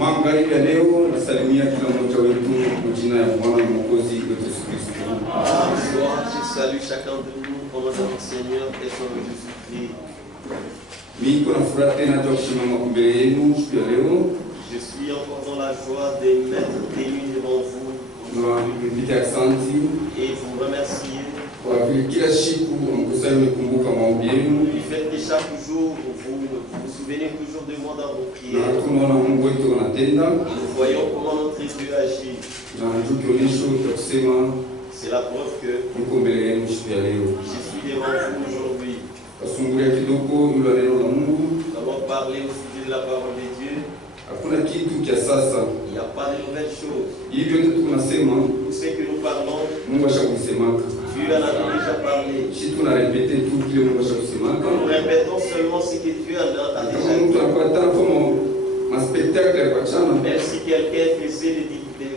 Magharibi ya leo nasalimia kila mmoja wetu kwa jina ya Bwana na Mwokozi wetu Yesu Kristo. Ce soir, je salue chacun de nous au nom de notre Seigneur et son Jésus-Christ. Niko na furaha tena ya kusimama mbele yenu siku ya leo. Je suis encore dans la joie de m'être tenu devant vous Na nipite asante et vous remercier kwa kila siku mkusanye kumbuka maombi yenu. du fait que chaque jour vous vous souvenez toujours de moi dans vos Na prières. tunaona Mungu wetu anatenda Nous voyons comment notre Dieu agit. na ndio kionyesho cha kusema C'est la preuve que niko mbele yenu siku ya leo. je suis devant vous aujourd'hui. Tasungulia kidogo yule neno la Mungu. Nous allons parler au sujet de la parole de Dieu. Hakuna kitu cha sasa. Il n'y a pas de nouvelles choses. Hivyo ndio tunasema Tout ce que nous parlons, Mungu ashakusemaka. Dieu en a déjà parlé. Si tunarepete tu kile Mungu ashakusemaka. Nous répétons seulement ce que Dieu a Kama déjà mtu dit. anapata kama maspektakle kwa chana, Même si quelqu'un faisait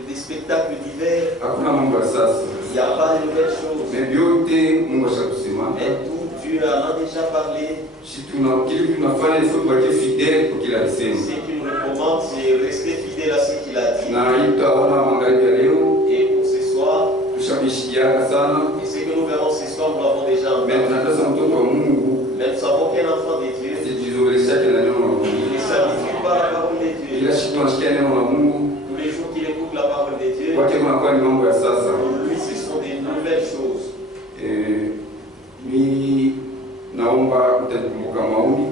des spectacles divers, hakuna mambo ya sasa. il n'y a pas de nouvelles choses. Na vyote Mungu ashakusemaka. Mais tout, Dieu en a déjà parlé. Si kile tunafanya il faut kubaki fidèle kwa kile alisema. Ce qu'il nous recommande, c'est rester fidèle à ce qu'il a dit. Na itaona magharibi ya leo Et pour ce soir, tushabishikiaka sana. et ce que nous verrons ce soir, nous l'avons déjà Mais entendu. tunataka mtoto wa Mungu Mais nous savons qu'un enfant de Dieu, asijizoeleshake na neno la Mungu. il ne s'habitue pas à la parole de Dieu. Kila siku anasikia neno la Mungu, Tous les jours qu'il écoute la parole de Dieu, kwake kunakuwa ni mambo ya sasa. pour lui, ce sont des nouvelles choses. Mimi naomba mtakumbuka maombi.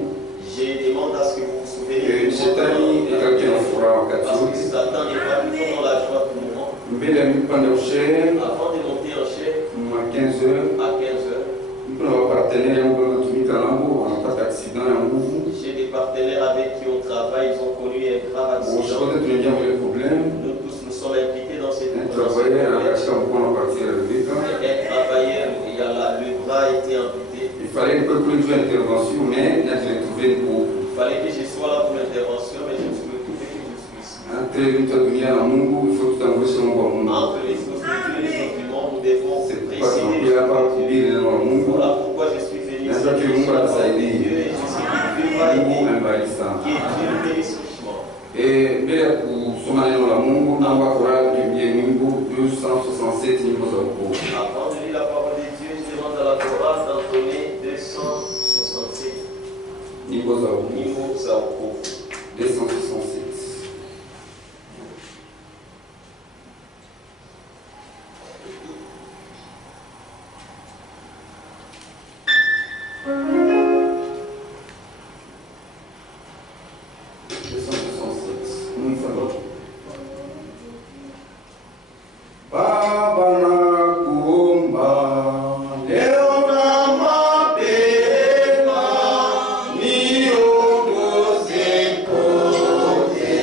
Je demande à ce que vous vous souveniez. Shetani ikakia na furaha wakati Parce que wote. Satan n'est pas toujours dans la joie tout le moment. Mbele ya mipanda ushere Avant de monter en chair ma 15h à 15h, niko na wapartenere yangu wanatumika nabo wanapata accident ya nguvu. j'ai des partenaires avec qui on travaille, ils ont connu un grave accident. Wote tunaingia mwele problème. Nous tous nous sommes impliqués dans cette Un travailleur problème. anakatika mkono parti ya Rebecca. Un travailleur, le bras a été amputé. Il fallait que plus de intervention mais n'a retrouvé une peau. Il fallait que je sois là pour l'intervention, mais je me suis retrouvé que je suis ici. Entre vitu ya dunia na Mungu il faut tutangulishe Mungu wa Mungu. Entre les choses de Dieu et les choses du monde, nous devons C'est pourquoi préciser les tunakuja hapa choses de Dieu. kuhubiri neno la Mungu. Voilà pourquoi je suis venu ici. Najua que Mungu Dieu atatusaidia. et je sais que Dieu va Mungu aider. amebariki sana. Que Dieu nous bénisse richement. Mbele ya kusoma neno la Mungu naomba korali tuimbie wimbo 267 nyimbo za wokovu. Avant de lire la parole de Dieu, je demande à la chorale d'entonner 267 Nyimbo za wokovu. niveaux à wokovu. 267. Baba nakuomba leo na mapema niongoze pote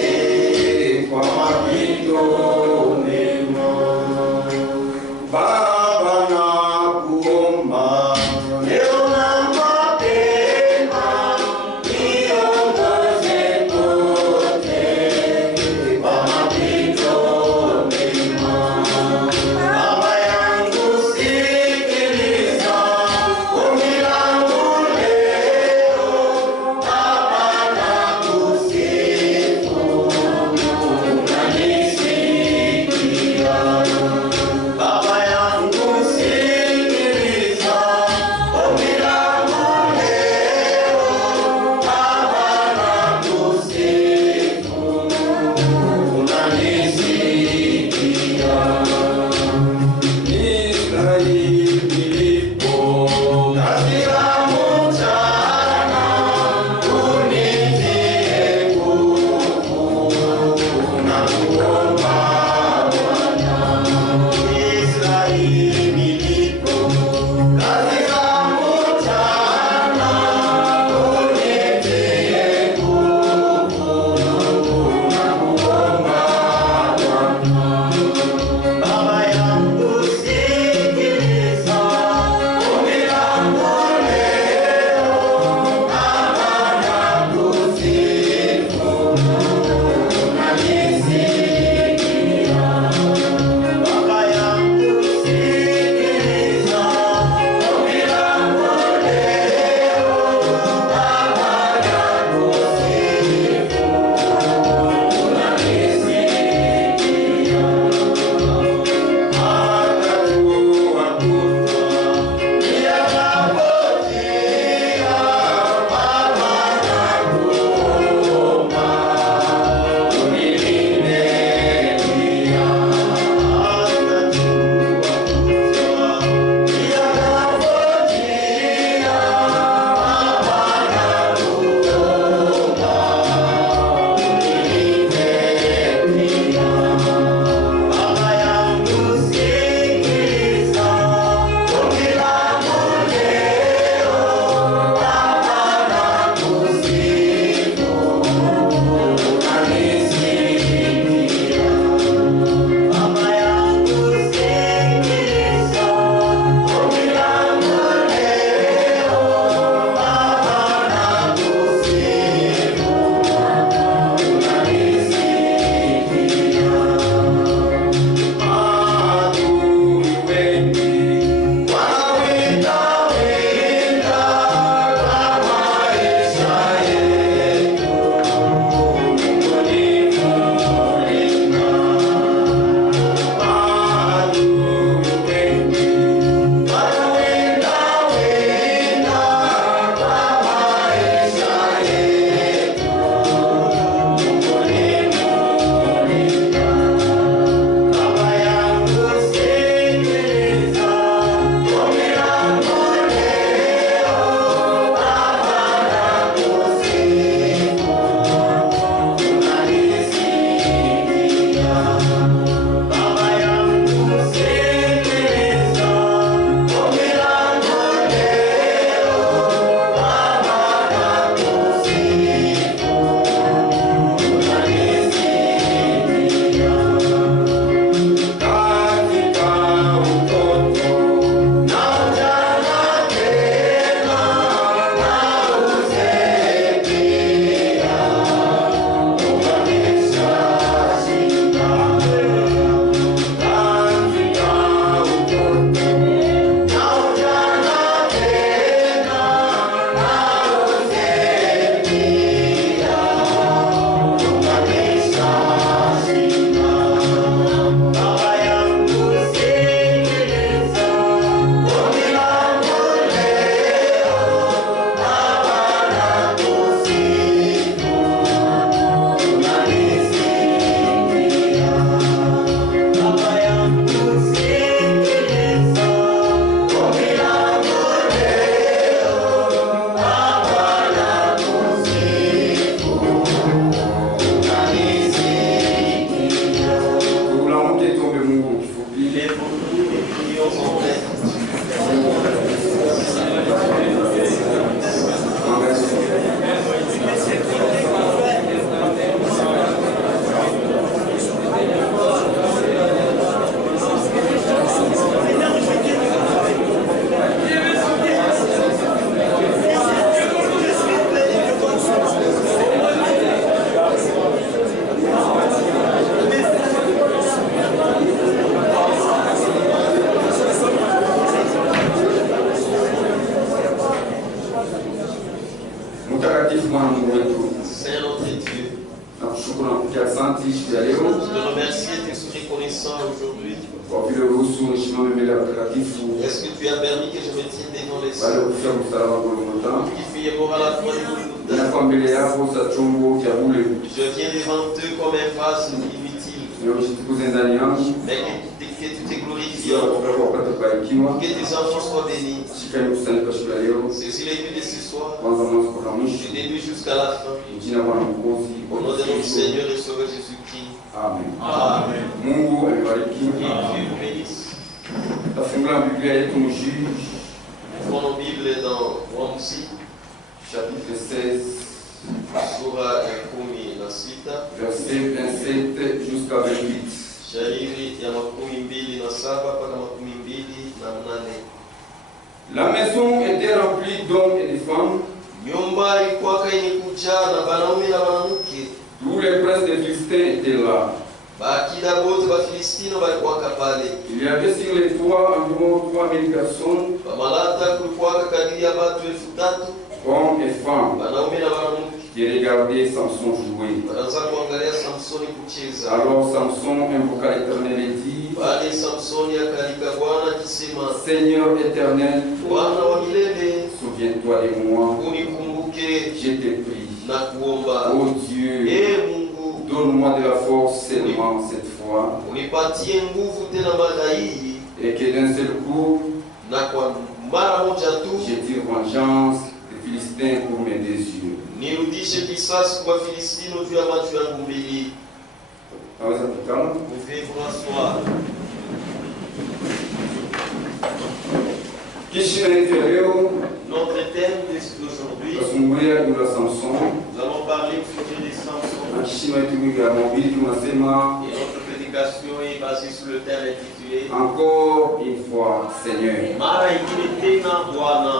Saint notre Dieu, nakushukuru na kutia asante siku ya je leo te remercie et te suis reconnaissant aujourd'hui. kwa vile ruhusu nisimame mbele ya watakatifu Est-ce que tu as permis que je me tienne devant les baada ya cieux kufika msalaba Golgotha. qui fut mort à la croix de Golgotha? Ninakuwa mbele yako sa chombo cha bure, Je viens devant eux comme un vase inutile, niojitukuze ndani yangu mais que tu te glorifies, ili watoto wapate kubarikiwa. que tes enfants soient bénis. Shika nikusanyika siku ya leo Saisis les buts de ce soir, kwanza mwanzo mpaka du mwisho, début jusqu'à la fin. jina la Bwana Mwokozi Au nom de notre Seigneur et Sauveur Jésus-Christ. Amen. Amen. Mungu amebariki. Que Dieu nous bénisse. Tafungula Biblia yetu Juge Prenons nos Bibles dans Wamsi, chapitre 16 sura ya 16, verset 27 jusqu'à 28. shairi ya 27 mpaka 28. La maison était remplie d'hommes et de femmes. Nyumba ilikuwa yenye kujaa na wanaume na wanawake. Tous les princes des Philistins étaient là. Baakida bote Bafilistino balikuwa pale. Il y avait sur les toits environ 3000 personnes, Pamalata kulikuwa kadiri ya watu 3000, hommes et femmes, wanaume na wanawake. qui regardaient Samson jouer. Wanaanza kuangalia Samsoni kucheza. Alors Samson invoqua l'Éternel et dit, Pale Samsoni akalika Bwana akisema, Seigneur éternel, Bwana wa milele, souviens-toi de moi, unikumbuke je te prie. na kuomba. Oh Dieu, Mungu, donne-moi de la force seulement cette fois, unipatie nguvu tena mara hii, et que d'un seul coup, na kwa mara moja tu je tire vengeance des Philistins pour mes deux yeux. nirudishe kisasi kwa Filistino juu ya macho yangu mbili. Naweza kukana? Pouvez vous rasseoir. Kisha leo Notre thème d'aujourd'hui, tutasumbulia juu la Samson. nous allons parler au sujet de Samson. Na kishima yetu mingi ya mahubiri tunasema Et notre prédication est basée sur le thème intitulé encore une fois Seigneur. Mara ingine tena Bwana.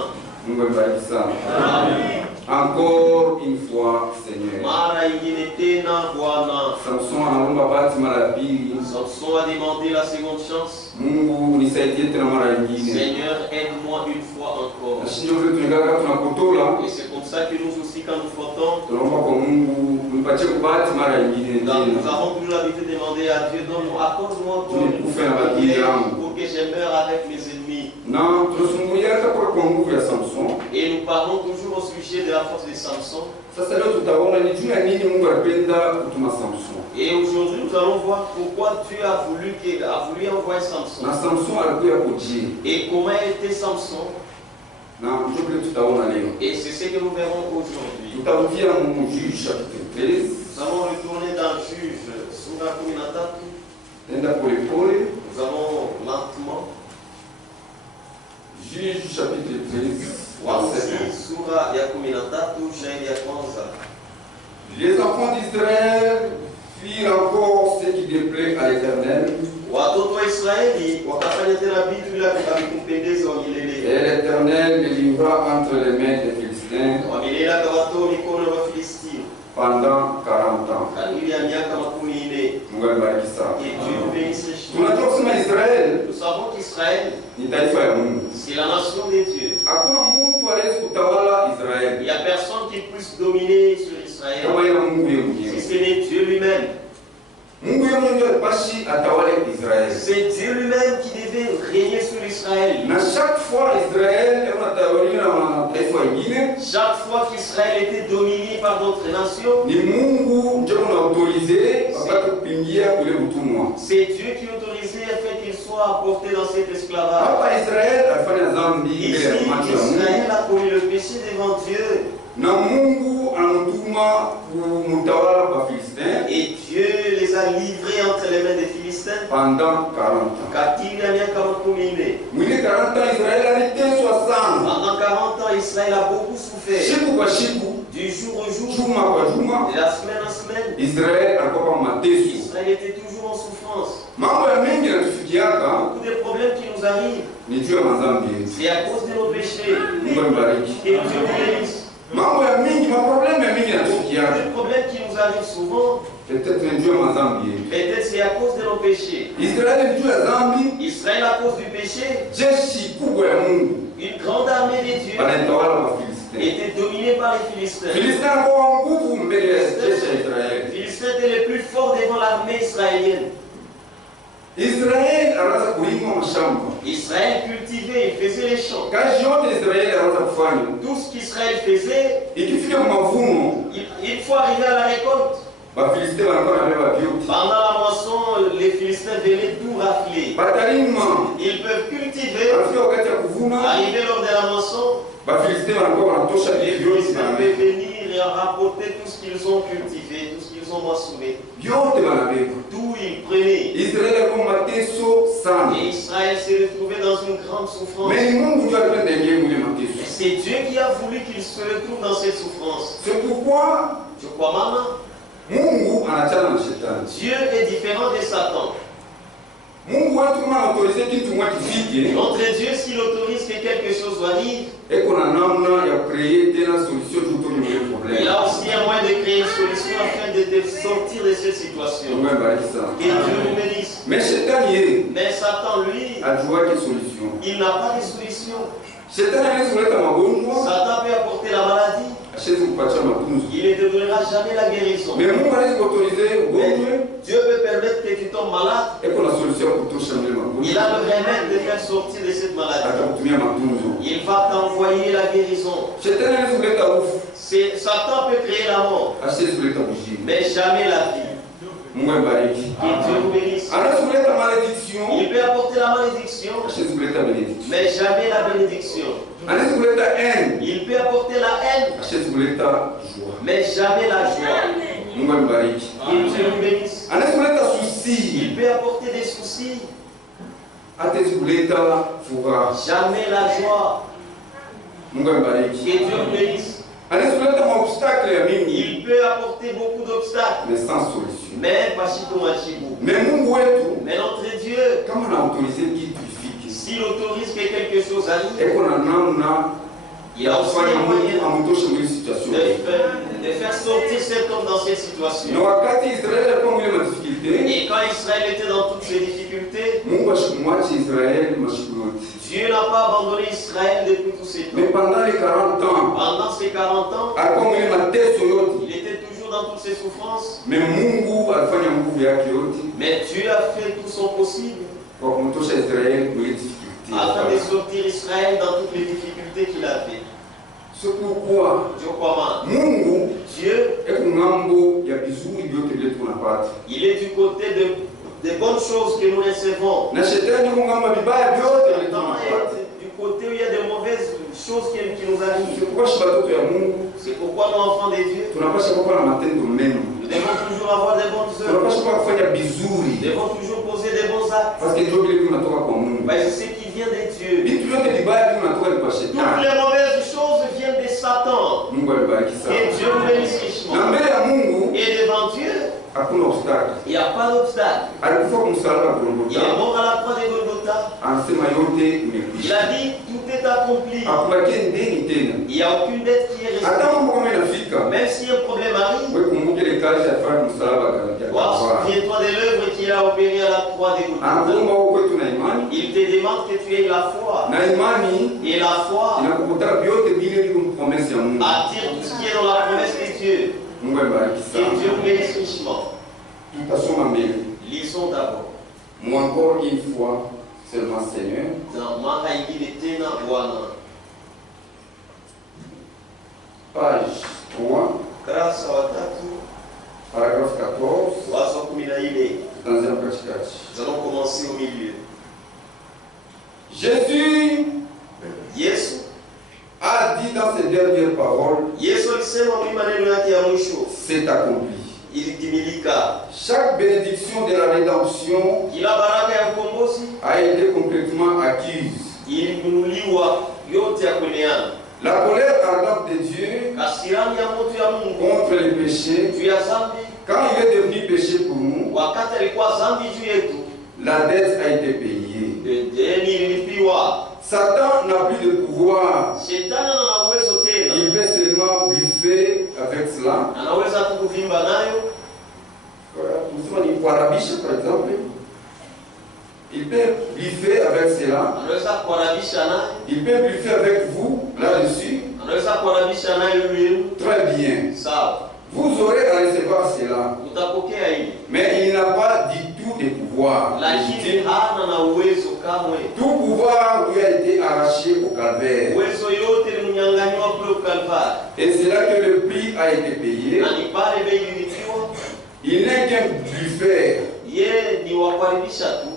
Mungu amebariki sana. Amen. Encore une fois Seigneur. Mara ingine tena Bwana. Samson anaomba bahati mara ya pili. Samson a demandé la seconde chance. Mungu nisaidie tena mara nyingine. Seigneur, aide-moi une fois encore. Na sisi ndio tunakaa tunakotola. Et c'est comme ça que nous aussi, quand nous fautons, Tunaomba kwa Mungu unipatie bahati mara nyingine nous tena. avons toujours l'habitude de demander à Dieu, donne-moi, accorde-moi encore une Tukufe na fois badili yangu. pour que je meure avec mes ennemis. Na tunasumbulia hata kwa nguvu ya Samson. Et nous parlons toujours au sujet de la force de Samson. Sasa leo tutaona ni juu ya nini Mungu anapenda kutuma Samson. Et aujourd'hui, nous allons voir pourquoi Dieu a voulu envoyer Samson. Na Samson alikuwa kujie. Et comment était Samson. Na ndio kile tutaona leo. Et c'est ce que nous verrons aujourd'hui. Tutarudia mu Juge chapitre 13. Nous allons retourner dans Juge, sura 13. Tenda polepole. Nous allons lentement. Juge chapitre 13. Wamsi sura ya 13 shairi ya kwanza. Les enfants d'Israël firent encore ce qui déplaît à l'Éternel. Watoto wa Israeli wakafanya tena vitu bila kumpendeza wa milele. Et l'Éternel les livra entre les mains des Philistins Wa milele akawatoa mikono ya Wafilisti pendant 40 ans. kadiri ya miaka 40. Mungu amebariki sana. Et Dieu nous bénisse richement. Tunajua kusema Israeli Nous savons qu'Israël, ni taifa ya Mungu. c'est la nation de Dieu. Hakuna mtu anaweza kutawala Il Israeli n'y a personne qui puisse dominer sur Israël kama ila Mungu yeye si mwenyewe. ce n'est Dieu lui-même. Mungu yeye mwenyewe alipashi atawale Israeli. C'est Dieu lui-même qui devait régner sur Israël. Na chaque fois Israeli anatawaliwa na mataifa mengine, Chaque fois qu'Israël était dominé par d'autres nations, ni Mungu ndio anautorize wakati kupingia kule utumwa. c'est Dieu qui autorisait afin qu'il soit apporté dans cet esclavage. Hapa Israeli alifanya dhambi mbele Ici, ya macho ya Mungu. Israël a commis le péché devant Dieu. Na Mungu anamtuma kumtawala wa Filistin Et Dieu les a livrés entre les mains des Philistins. pendant 40 ans. Katili ya miaka 40. Mwili 40 ans Israeli aliteswa sana. Pendant 40 ans, Israël a beaucoup souffert. Siku kwa siku, Du jour au jour, juma kwa juma, de la semaine en semaine, Israeli alikuwa kwa mateso. Israël était toujours en souffrance. Mambo ya mengi yanatufikiaka Beaucoup de problèmes qui nous arrivent, ni juu ya madhambi yetu. c'est à cause de nos péchés. Mungu anibariki. Et Dieu nous bénisse. Mambo ya mingi, maproblemu ya mingi Les yanatufikiaka. problèmes qui nous arrivent souvent, Peut-être ni juu ya madhambi yetu. peut-être c'est à cause de nos péchés. Israeli ni juu ya dhambi, Israël, à cause du péché, jeshi kubwa ya Mungu une grande armée de Dieu wanaitawala wa Filisti. Philistins. était dominé par les Philistins. Philistins ont un nguvu mbele ya jeshi ya Les Israeli. Philistins étaient les plus forts devant l'armée israélienne. Israeli anaanza kulima mashamba. Israël cultivait, il faisait les champs. Kazi yote Israeli anaanza kufanya. Tout ce qu'Israël faisait, Ikifika mavuno, il faut arriver à la récolte. Bafilistins wanakuwa wanabeba vyote. Pendant la moisson, les Philistins venaient tout rafler. Batalima, Ils peuvent cultiver, wanafika wakati ya kuvuna, arriver lors de la moisson, Bafilistins wanakuwa wanatosha les vyote Philistins wanabeba. peuvent venir et rapporter tout ce qu'ils ont cultivé, tout ce qu'ils ont moissonné. Vyote wanabeba. Tout ils prenaient. Israeli alikuwa mateso sana. Et Israël s'est retrouvé dans une grande souffrance. Mais Mungu ndio alipenda ingie mule mateso. C'est Dieu qui a voulu qu'il se retrouve dans cette souffrance. C'est pourquoi Je crois maintenant, Mungu anachana na shetani. Dieu est différent de Satan. Mungu wetu kama anautorize kitu mwa kifike, Notre Dieu, s'il autorise que quelque chose arrive, eko na namna ya créer tena solution tu toki mwe il problème. a aussi un moyen de créer une solution afin de te sortir de cette situation. Mungu abariki sana. Que Dieu nous bénisse. Mais shetani yeye Mais Satan, lui, ajuake solution. il n'a pas de solution. Shetani anaweza kuleta magonjwa, Satan peut apporter la maladie. ashezi kupatia matunzo. Il ne te donnera jamais la guérison. Mais Mungu anaweza kuautorize ugonjwe, Dieu peut permettre que tu tombes malade. eko na solution ya kutosha mle Il magonjwa. a le remède de faire sortir de cette maladie. Atakutumia matunzo. Il va t'envoyer la guérison. Shetani anaweza kuleta ufu, Satan peut créer la mort, ashezi kuleta uzima. mais jamais la vie. Mungu abariki. Que Dieu vous bénisse. Anaweza kuleta malédiction, Il peut apporter la malédiction, ashezi kuleta benediction. mais jamais la bénédiction. Anaweza kuleta haine, Il peut apporter la haine, ashezi kuleta joie. mais jamais la joie. Mungu abariki. Que Dieu vous bénisse. Anaweza kuleta Il susi, peut apporter des soucis, hatezi kuleta furaha. jamais la joie. Mungu abariki. Que Dieu vous bénisse. Anaweza kuleta maobstacle ya mingi, Il peut apporter beaucoup d'obstacles, mais sans solution. mais pas si tout machibu. Mais Mungu wetu Mais notre Dieu, kama anaautorize kitu ifike, s'il autorise que quelque chose arrive, eko na namna il ya a aussi kufanya un moyen Mungu amutoshe mwili situation. de faire sortir cet homme dans cette situation. Na wakati Israeli alikuwa mwile madifikulte, Et quand Israël était dans toutes ses difficultés, Mungu ashikumwache Israeli mashiku yote. Dieu n'a pas abandonné Israël depuis tous ces Mais temps. pendant les 40 ans, Pendant ces 40 ans, alikuwa mwile mateso yote. il était toujours dans toutes ses souffrances. Mais Mungu alifanya nguvu yake yote Mais Dieu a fait tout son possible kwa kumtosha Israeli mwile difficulté. afin de sortir Israël dans toutes les difficultés qu'il avait. C'est pourquoi Je crois mal. Mungu Dieu, eko ngambo ya vizuri vyote vile tunapata. il est du côté des bonnes choses que nous recevons. Na shetani eko ngambo ya vibaya vyote vile Satan tunapata. est du côté où il y a de mauvaises choses qui nous arrivent. C'est pourquoi shi batoto ya Mungu C'est pourquoi nous, enfants de Dieu, tunapasha kuwa na matendo mema. nous devons toujours avoir des bonnes œuvres. Tunapasha kuwa kufanya Nous vizuri devons toujours poser des bons actes. parce que ndio vile vinatoka kwa Mungu. Mais c'est ce qui vient de Dieu. Vitu vyote vibaya vile vinatoka ni kwa Toutes shetani. les mauvaises choses viennent de Satan. Mungu alibariki Et sana. Dieu nous bénisse Na richement. mbele ya Mungu Et devant Dieu, hakuna obstacle. il n'y a pas d'obstacle. Alikufa kumsalaba Il est Golgotha, mort à la croix de Golgotha. anasema yote Il imekwisha. a dit, tout est accompli. Akubakie ndeni tena. Il n'y a aucune dette qui est Hata restée. mambo kama inafika, Même si un problème arrive, wewe kumbuke ile kazi alifanya msalaba Golgotha. souviens-toi de l'œuvre qu'il a opérée à la croix de Golgotha. Anakuomba wewe kwetu na imani. Il te demande que tu aies la foi. Na imani Et la foi inakukuta vyote vile viko promesse ya Mungu. attire tout ce qui est dans la promesse de Dieu. Mungu abariki Que Dieu sana. vous bénisse richement. Tutasoma mbele. Lisons d'abord. Moi encore une fois, seulement Seigneur. Dans mara ingine tena Bwana. Page 3, Kurasa wa 3, paragraphe 14, wazo 14. tutaanzia katikati. Nous allons commencer au milieu. Jésus Yesu a dit dans ses dernières paroles, Yesu alisema mwi maneno yake ya mwisho, c'est accompli. ilitimilika. Chaque bénédiction de la rédemption Kila baraka ya ukombozi a été complètement acquise. ilinunuliwa, yote ya kueneana. La colère ardente de Dieu Kasirani ya moto ya Mungu contre les péchés, juu ya dhambi, quand il est devenu péché pour nous, wakati alikuwa dhambi juu yetu, la dette a été payée. deni ililipiwa. Satan n'a plus de pouvoir. Shetani ana uwezo tena, Il peut seulement bluffer avec cela. anaweza tu kuvimba nayo. Par exemple, il peut bluffer avec cela. Anaweza kuharabisha nayo, Il peut bluffer avec vous là-dessus. Unaweza kuharamisha nayo yenu. Très bien. Sawa. Vous aurez à recevoir cela. Utapokea hili. Mais il n'a pas du tout de pouvoir. Lakini hana na uwezo kamwe. Tout pouvoir lui a été arraché au calvaire. Uwezo yote limenyang'anywa kule Kalvari. Et c'est là que le prix a été payé. Na ni pale bei ililipiwa. Il n'est qu'un buffet. Yeye ni wa kuharibisha tu.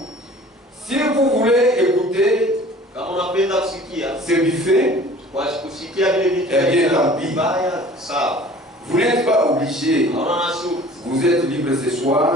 Si vous voulez écouter Kama unapenda kusikia. ce buffet, Kwa kusikia vile vitu vibaya, sawa. vous n'êtes pas obligé. Hauna shuti. Vous êtes libre ce soir.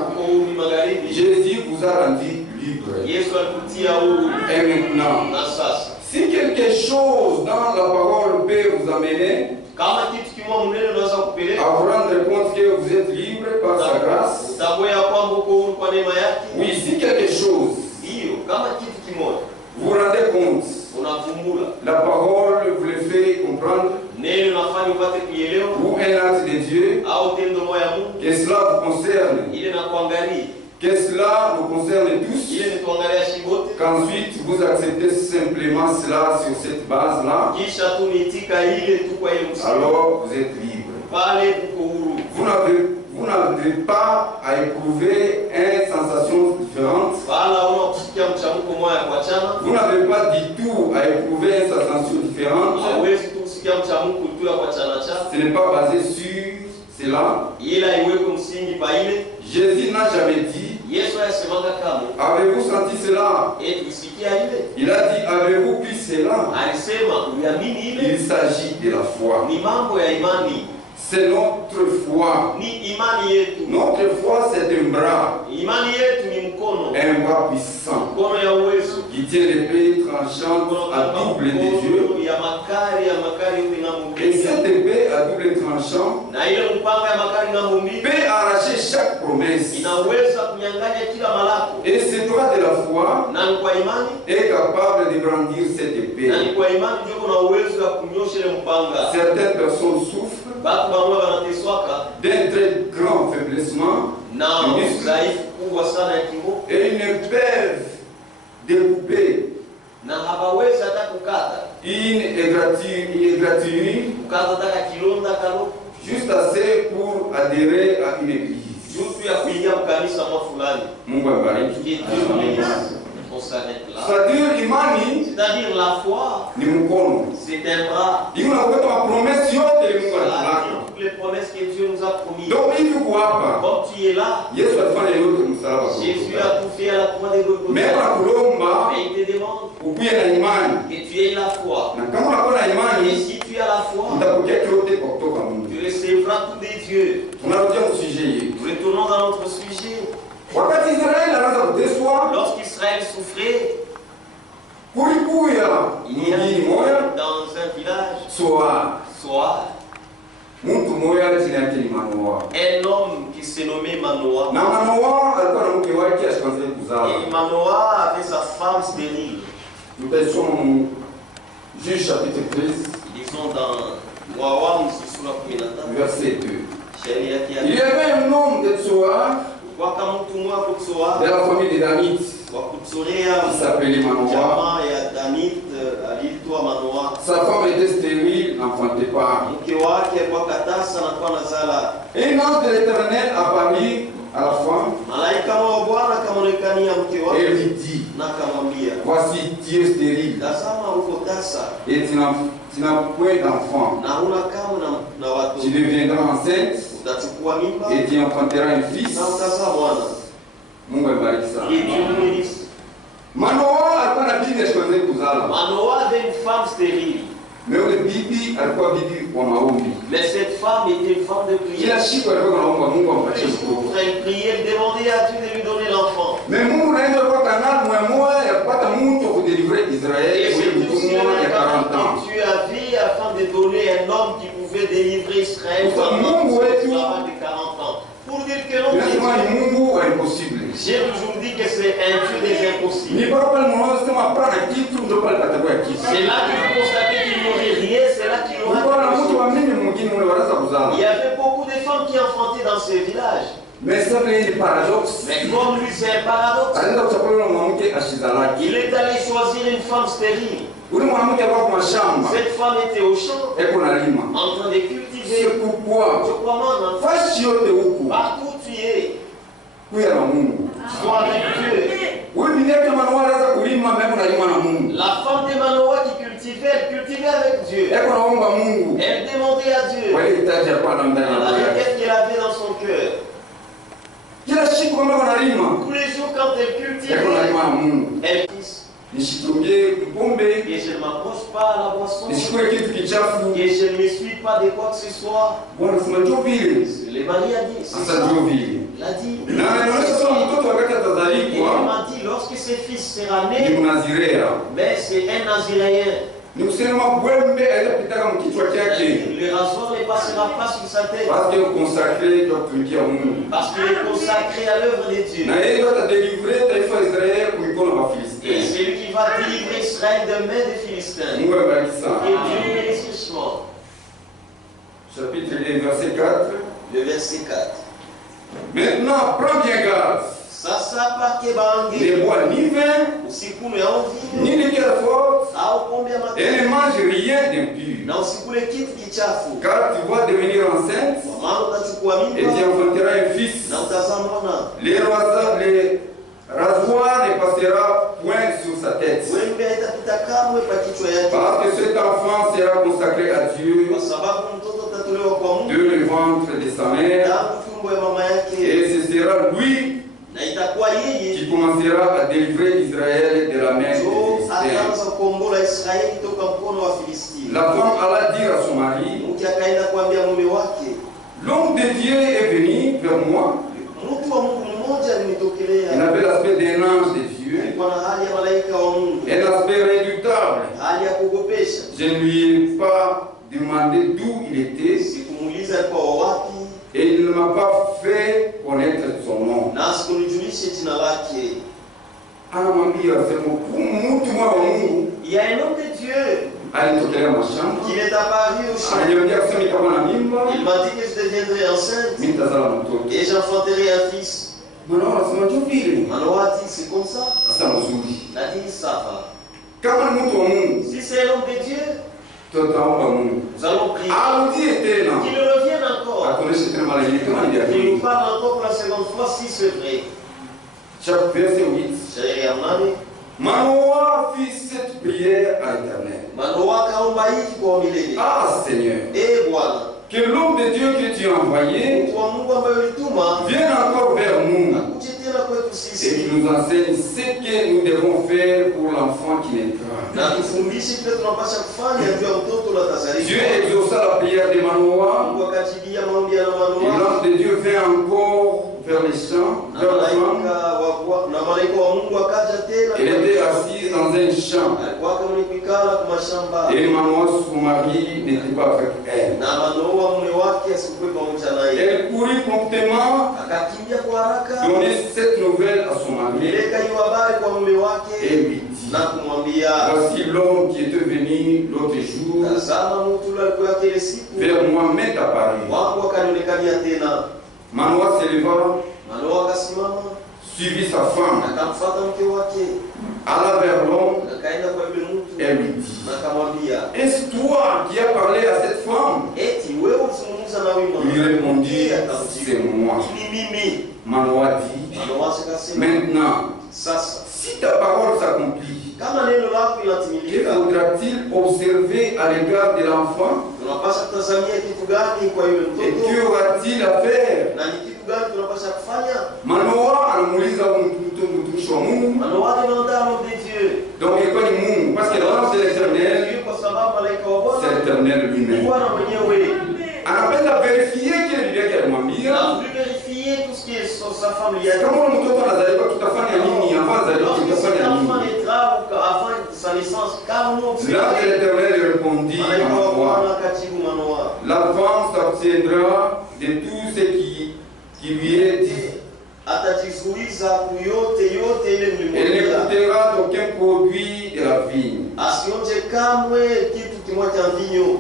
Jésus vous a rendu libre. Yesu alikutia huru. Et maintenant, Na sasa, si quelque chose dans la parole peut vous amener kama kitu kimoja mnene unaweza kupeleka à vous rendre compte que vous êtes libre par sa grâce, utakuwa kwamba uko huru kwa neema yake. oui, si quelque chose Hiyo kama kitu kimoja vous rendez compte, unavumbula. la parole vous le fait comprendre, Neno nafanya upate kuelewa ou un acte de Dieu, au tendo moja ya Mungu. que cela vous concerne, Ile na kuangalia. que cela nous concerne tous, Ile ni tuangalia shibote. qu'ensuite vous acceptez simplement cela sur cette base-là, Kisha tu nitika ile tu kwa ile msingi. alors vous êtes libre. Pale uko huru. Vous n'avez pas à éprouver une sensation différente. Wala una kusikia mchamko moja kwa chana. Vous n'avez pas du tout à éprouver une sensation différente. Hawezi tu kusikia mchamko tu kwa chana cha. Ce n'est pas basé sur cela. Ila iweko msingi pa ile. Jésus n'a jamais dit, Yesu asemanga kama, avez-vous senti cela? tusikia ile. Il a dit, avez-vous pris cela? Alisema uliamini ile. Il s'agit de la foi. Ni mambo ya imani. C'est notre foi. Ni imani yetu. Notre foi, c'est un bras. Imani yetu ni mkono. Un bras puissant. Mkono ya uwezo. Qui tient l'épée tranchante à double des yeux. Ya makari yote ngambo. Et cette épée à double tranchant Na ile mpanga ya makari ngambo mbili. peut arracher chaque promesse. Inaweza kunyang'anya kila malako. Et ce droit de la foi Na kwa imani est capable de brandir cette épée. na kwa imani ndio kuna uwezo wa kunyosha ile mpanga. Certaines personnes souffrent Batu bamwe wanateswaka d'un très grand faiblissement na udhaifu kubwa sana ya kiroho. et ils ne peuvent découper Na hawawezi hata kukata. une égratignure Kukata hata kilonda kalo. juste assez pour adhérer à une église. Juu ya kuingia mkanisa mwa fulani. Mungu abariki. On s'arrête là. C'est-à-dire imani C'est-à-dire la foi, ni mkono. c'est un bras. Hiyo unakuta mapromesi yote Mungu anataka. Toutes les promesses que Dieu nous a promises. Donc hivi kuapa Comme tu es là, Yesu alifanya yote msalaba. Jésus a tout fait à la croix de Golgotha. Mais kulomba Mais il te demande ukuye na imani. que tu aies la foi. Na kama unakuwa na Et imani si tu as la foi, utapokea yote kwa kutoka Mungu. tu recevras tout des dieux. Tunarudia msije yetu. Retournons dans notre sujet. Wakati Israeli anaanza kuteswa, Lorsqu'Israël souffrait, kulikuya il y a mjini moya dans un village, Soa, mtu moya jina yake ni Manoa. un homme qui se nommait Manoah. Na Manoa alikuwa na mke wake ashikanze kuzaa. Et Manoah avait sa femme stérile. Tutaisoma mu Juge chapitre 13 Disons dans Waamu sura 15 verset 2. sheria yake Il y avait un homme de Tsoar waka mtu mmoja kutsoa de la famille de Danit wa kutsorea qui s'appelait Manoa. jamaa ya Danit aliitwa Manoa. Sa femme était stérile, n'enfantait pas. Mke wake alikuwa katasa na kwa nazala. Un ange de l'Éternel apparut à la femme Malaika wa Bwana akamwonekania mke et wake lui dit, na akamwambia, voici, tu es stérile tazama uko tasa et tu n'as point d'enfant. na huna kama na watoto. Tu deviendras enceinte Utachukua mimba et tu enfanteras un fils. na utazaa mwana. Mungu abariki sana. Et Dieu nous bénisse. Manoa alikuwa na bibi asiweze kuzala. Manoah avait une femme stérile. Mais yule bibi alikuwa bibi wa maombi. Mais cette femme était une femme de Kila prière. siku alikuwa anaomba Mungu ampatie mtoto. Elle priait, elle demandait à Dieu de lui donner l'enfant. Mais Mungu naenda kwa kanali mmoja ya kupata mtu kudeliver Et Israeli c'est kwa tout mtu mmoja ya 40 ans. que Dieu avait afin de donner un homme qui pouvait délivrer Israël pendant Mungu wetu de 40 ans. Pour dire que non, Tunasema ni Mungu wa impossible. j'ai toujours dit que c'est un Dieu des impossibles. Ni baba pale mwanzo sema hapana kitu ndio pale patakuwa kitu. C'est là que vous constatez qu'il n'y aurait rien, c'est là qu'il y aura Kulikuwa na quelque mtu chose. wa mimi mwingine ule wanaanza kuzala. Il y avait beaucoup de femmes qui enfantaient dans ces villages. Mais ça vile ni paradoxe. Mais comme lui, c'est un paradoxe. Alienda kuchakula na mwanamke ashizalaki. Il est allé choisir une femme stérile. Cette femme était au champ, en train de cultiver. C'est pourquoi, Partout tu es, sois avec Dieu. La femme de Manoah qui cultivait, elle cultivait avec Dieu. Elle demandait à Dieu qu'est-ce qu'elle avait dans son cœur. Tous les jours quand elle cultivait, elle dit que je ne m'approche pas à la boisson, que je ne me suis pas de quoi que ce soit. Le mari a dit, c'est ça. Il a dit, il m'a dit, lorsque ce fils sera né, mais c'est un naziréen. Le rasoir ne passera pas sur sa tête. Parce qu'il est consacré à l'œuvre de Dieu. Et c'est lui qui va délivrer Israël de main des Philistins. Et Dieu bénisse richement. Chapitre 1, verset 4. Le verset 4. Maintenant, prends bien garde. Ne bois ni vin, ni liqueur forte, et ne mange rien d'impur. Car tu vas devenir enceinte et tu enfanteras un fils. Les rasoirs ne passera point sur sa tête. Parce que cet enfant sera consacré à Dieu de le ventre de sa mère. Et ce sera lui qui commencera à délivrer Israël de la main des Philistins. La femme alla dire à son mari, l'homme de Dieu est venu vers moi. Il avait l'aspect d'un ange de Dieu, un aspect redoutable. Je ne lui ai pas demandé d'où il était, et il ne m'a pas fait connaître son nom. Il y a un homme de Dieu qui m'est apparu au champ. Il m'a dit que je deviendrai enceinte et j'enfanterai un fils. Manoah a dit, c'est comme ça. Il a dit, ça va. Si c'est l'homme de Dieu, nous allons prier. Qu'il revienne encore. Qu'il nous parle encore pour la seconde fois si c'est vrai. Verset 8. Manoah fit cette prière à l'Éternel. Ah Seigneur, que l'homme de Dieu que tu as envoyé vienne encore vers nous et qu'il nous enseigne ce que nous devons faire pour l'enfant qui naîtra. Dieu exauça la prière de Manoah. Et l'ange de Dieu vint encore vers les champs, vers la femme. Elle était assise dans un champ. Et Manoah, son mari, n'était pas avec elle. Elle courut promptement donner cette nouvelle à son mari et lui dit, voici l'homme qui était venu l'autre jour vers moi m'est apparu. Manoah se leva, suivit sa femme, alla vers l'homme et lui dit, est-ce toi qui as parlé à cette femme? Il répondit, c'est moi. Manoah dit, maintenant, si ta parole s'accomplit, que faudra-t-il observer à l'égard de l'enfant? Et que aura-t-il à faire? Manoah anamuuliza mtumishi wa Mungu. Donc il connaît Mungu parce que l'ange de l'Éternel, c'est l'Éternel lui-même. Anapenda vérifier kile bibi yake alimwambia. Kama mtoto anazaliwa tutafanya nini? Afadhali tutafanya nini? L'ange de l'Éternel répondit à Manoah, la femme s'abstiendra de tout ce qui lui est dit. Elle n'écoutera d'aucun produit de la vigne.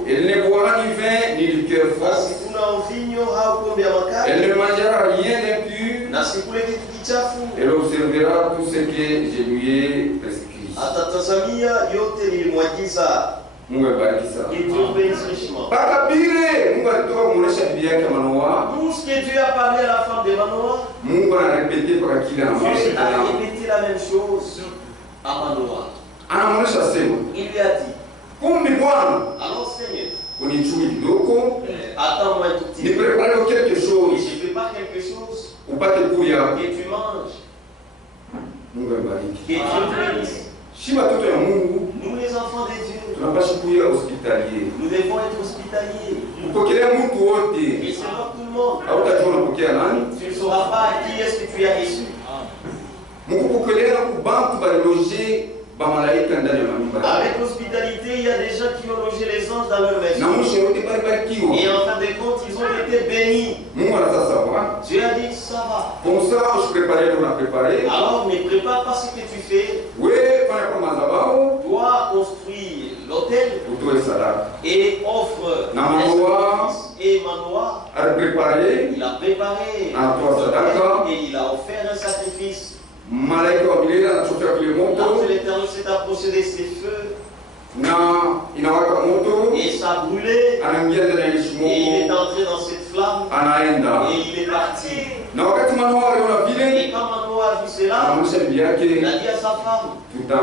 Elle ne boira ni vin ni liqueur forte. Elle ne mangera rien d'impur. Elle observera tout ce que je lui ai prescrit. Atatazamia yote nilimwagiza. Mungu abariki sana. Et Dieu bénisse richement. Paka bile Mungu alitoka kumwonesha bibi yake Manoa. Tout ce que Dieu a parlé à la femme de Manoa, Mungu anarepete paka kile na Dieu a répété la même chose à Manoa. Anamwonesha sema. Il lui a dit, kumbi Bwana, alors Seigneur, unichunge kidogo. Attends-moi un tout petit peu. Ni prépare quelque chose. Et je prépare quelque chose. Upate kuya. Et tu manges. Mungu abariki. Et Dieu te bénisse. Si watoto ya Mungu, nous les enfants de Dieu, tunapaswa kuya hospitalier. Nous devons être hospitaliers. Upokelea mtu wote. Et c'est pas tout le monde. Hautajua unapokea nani? Tu ne sauras pas qui est-ce que tu as reçu. Mukupokelea kubantu baliloje ba malaika ndani ya manyumba. Avec l'hospitalité, il y a des gens qui ont logé les anges dans leur maison. Na mwisho wote barikiwa. Et en fin de compte, ils ont été bénis. Mungu anataka sawa. Dieu a dit ça va. Comme ça, je prépare le on a préparé. Alors ne prépare pas ce que tu fais. Ouais, fanya kwa madhabahu. Dois construire l'autel. Utoe sadaka. Et offre. Na Manoa. Et Manoa. A préparé. Il a préparé. Anatoa sadaka. Et il a offert un sacrifice. Malaika wa milele anachofia kile moto. L'ange de l'Éternel s'est approché de ces feux. Na inawaka moto. Et ça a brûlé. Anaingia ndani ya Et il est shimo. entré dans cette flamme. Anaenda. Et il est parti. Na wakati Manoa aliona vile, Et quand Manoa a vu cela, anamwambia bibi il yake, a dit à sa femme,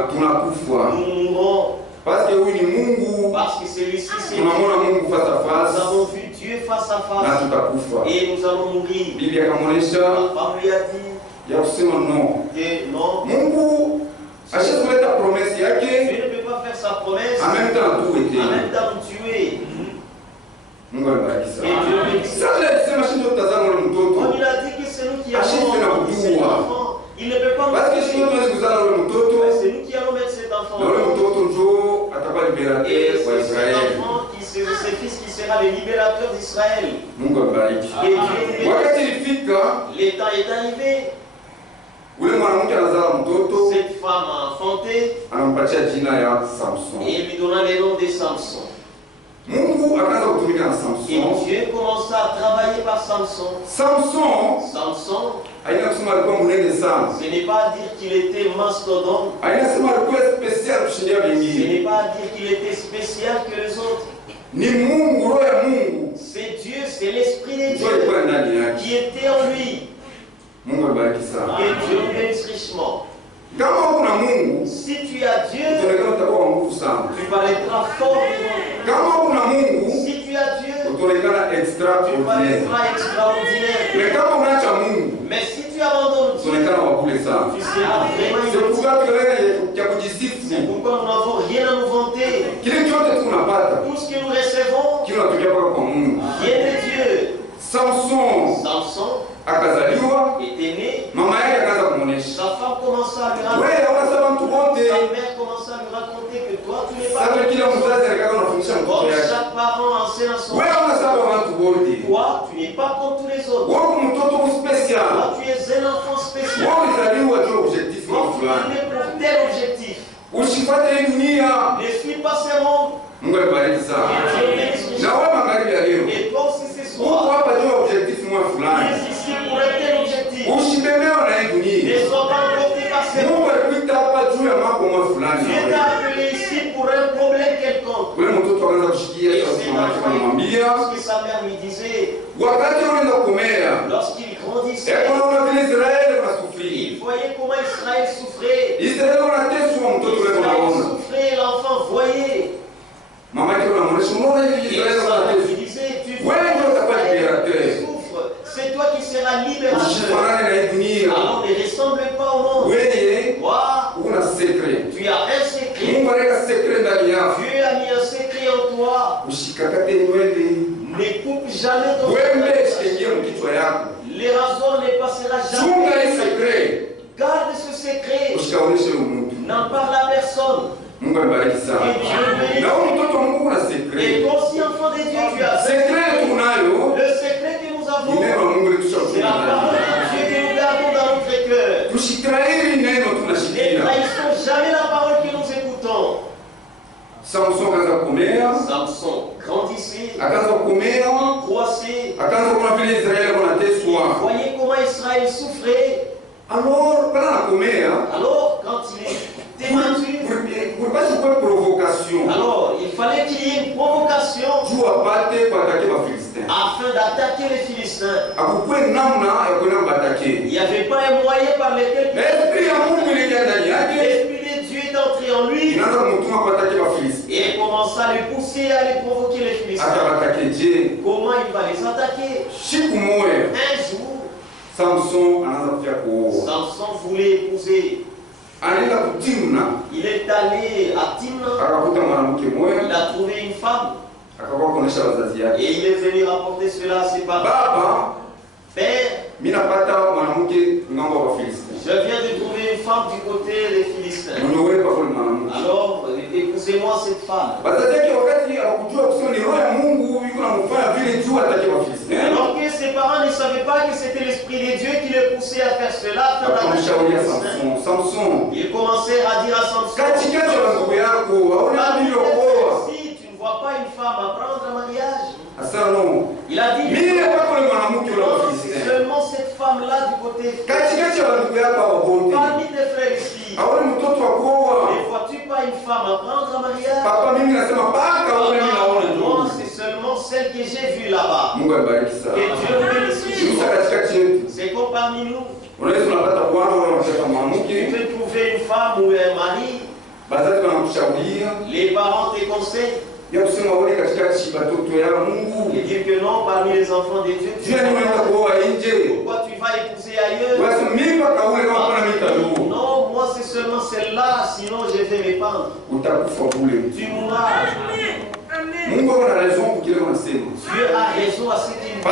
tunakufa. nous mourrons. Parce que huyu ni Mungu. Parce que celui-ci, c'est Dieu. Tunamwona Mungu face à Nous face. avons vu Dieu face à Na face. tutakufa. Et nous allons mourir. Bibi akamwonyesha La femme lui a dit ya kusema no. que non, Mungu ashakuleta promesse Dieu yake, ne peut pas faire sa promesse en même temps tout en était. même temps nous tuer. Mungu alibariki Et sana. Dieu bénisse. Sasa alisema shindo tazama ule Comme mtoto. il a dit que c'est nous qui Achille allons fait la mettre cet boudoir. enfant, il ne peut pas Parce que nous shindo tuer. tuwezi kuzala ule mtoto. C'est nous qui allons mettre cet enfant. Na ule mtoto njo atakuwa Et liberateur wa c'est cet Israeli. enfant ce fils qui sera le libérateur d'Israël. Mungu alibariki. Et Dieu, Wakati ilifika le temps est arrivé. ule mwanamke anazala mtoto, Cette femme a enfanté anampatia jina ya Samson. et lui donna le nom de Samson. Mungu akaanza kutumika na Et Samson. Dieu commença à travailler par Samson. Samson Samson, haina kusema alikuwa mnene sana. ce n'est pas dire qu'il était mastodonte. Haina kusema alikuwa special kushindia Ce wengine. n'est pas dire qu'il était spécial que les autres. Ni Mungu, roho ya Mungu C'est Dieu, c'est l'Esprit de ndio Dieu alikuwa ndani yake. qui était en lui. Mungu abariki sana. Et Dieu le bénisse richement. Kama kuna Mungu, Si tu as Dieu, utaonekana utakuwa wa nguvu sana. tu paraîtras fort devant lui. Kama kuna Mungu, Si tu as Dieu, utaonekana tu extraordinaire. paraîtras extraordinaire. Mais kama unaacha Mungu, Mais si tu abandonnes Dieu, utaonekana wa bure sana. tu seras vraiment C'est inutile. pourquoi tunaona ya C'est kujisifu. pourquoi nous n'avons rien à nous vanter. Kile chote tunapata Tout ce que nous recevons kinatokea kutoka kwa Mungu. vient de Dieu. Samson Samson akazaliwa, était né, mama yake akaanza kumuonesha, sa femme commença à lui raconter. wewe unasema mtu wote. Sa mère commença à lui raconter que toi tu n'es pas Sasa kila mzazi alikuwa anafundisha mtoto comme yake, chaque parent enseigne à son wewe unasema watu wote. toi, tu n'es pas comme tous les autres. Wewe mtoto special. Toi, tu es un enfant spécial. Wewe ulizaliwa juu ya objectif Toi, tu fulani. es né pour tel objectif. Usifuate hii dunia. Ne suis pas ce monde. Mungu abariki sana. Na wewe magharibi ya leo, Et toi aussi ce uko soir, hapa juu ya objectif mmoja tu fulani. es ici pour un tel objectif. Usibemewe na hii Ne dunia. sois pas emporté par ce monde. Mungu alikuita hapa juu ya mambo mmoja fulani. Dieu t'a appelé ici pour un problème quelconque. Ule mtoto akaanza kushikia Et sauti c'est mama yake anamwambia, ce que sa mère lui disait wakati unaenda kumea, lorsqu'il grandissait. unaona vile Israeli wanasufiri. Il voyait comment Israël souffrait. Israeli wanateswa, mtoto ule Israël unaona. souffrait, l'enfant voyait. Mama yake anamwonyesha, unaona hivi Et Israeli sa mère wanateswa. lui disait, tu Ouais, je sais pas libérateur. souffre. C'est toi qui seras libérateur. Usifanane na hii dunia. Alors ne ressemble pas au monde. Wewe Toi, una secret. tu as un secret. Mungu anaweka secret ndani yako. Dieu a mis un secret en toi. Usikakate nywele. Ne coupe jamais ton Wembe cheveu. isiingie mkichwa yako. Les rasoirs ne passera Chunga hii jamais. secret. Garde ce secret. Usikaoneshe huyu mtu. N'en parle à personne. Mungu abariki sana. Et Dieu bénisse. Na huyu mtoto wa Mungu una Et secret. toi aussi, enfant de Dieu, tu as Secret tunayo. le secret que nous Ni avons. neno la Mungu C'est litushakuja. la parole de Dieu que nous gardons dans notre cœur. Tusitrairi neno Ne tunashikia. trahissons jamais la parole que nous écoutons. Samson akaanza kumea, Samson grandissait, akaanza kumea, croissait. akaanza kuona vile Israeli wanateswa. Voyez comment Israël souffrait. Alors, kana nakumea, Alors, quand il était mature, Alors, il fallait qu'il y ait une provocation afin d'attaquer les Philistins. Il n'y avait pas un moyen par lequel l'Esprit de Dieu est entré en lui et commença à les pousser à les provoquer les Philistins. Comment il va les attaquer? Un jour, Samson voulait épouser. Il est allé à Timna. Il a trouvé une femme. Et il est venu rapporter cela à ses parents. Père, je viens de trouver une femme du côté des Philistins. Alors, épousez-moi cette femme. Alors que ses parents ne savaient pas que c'était l'Esprit de Dieu qui les poussait à faire cela. Il commençait à dire à Samson, si tu ne vois pas une femme à prendre un mariage, il a dit, seulement cette femme-là du côté parmi tes frères ici. Ne vois-tu pas une femme à prendre un mariage? Non, c'est seulement celle que j'ai vue là-bas. Que Dieu bénisse. C'est comme parmi nous. Tu peux trouver une femme ou un mari. Les parents te conseillent. Et dire que non, parmi les enfants de Dieu, pourquoi tu vas épouser ailleurs? Non, moi c'est seulement celle-là, sinon je vais m'épandre. Tu mourras. Dieu a raison à ce qu'il dit.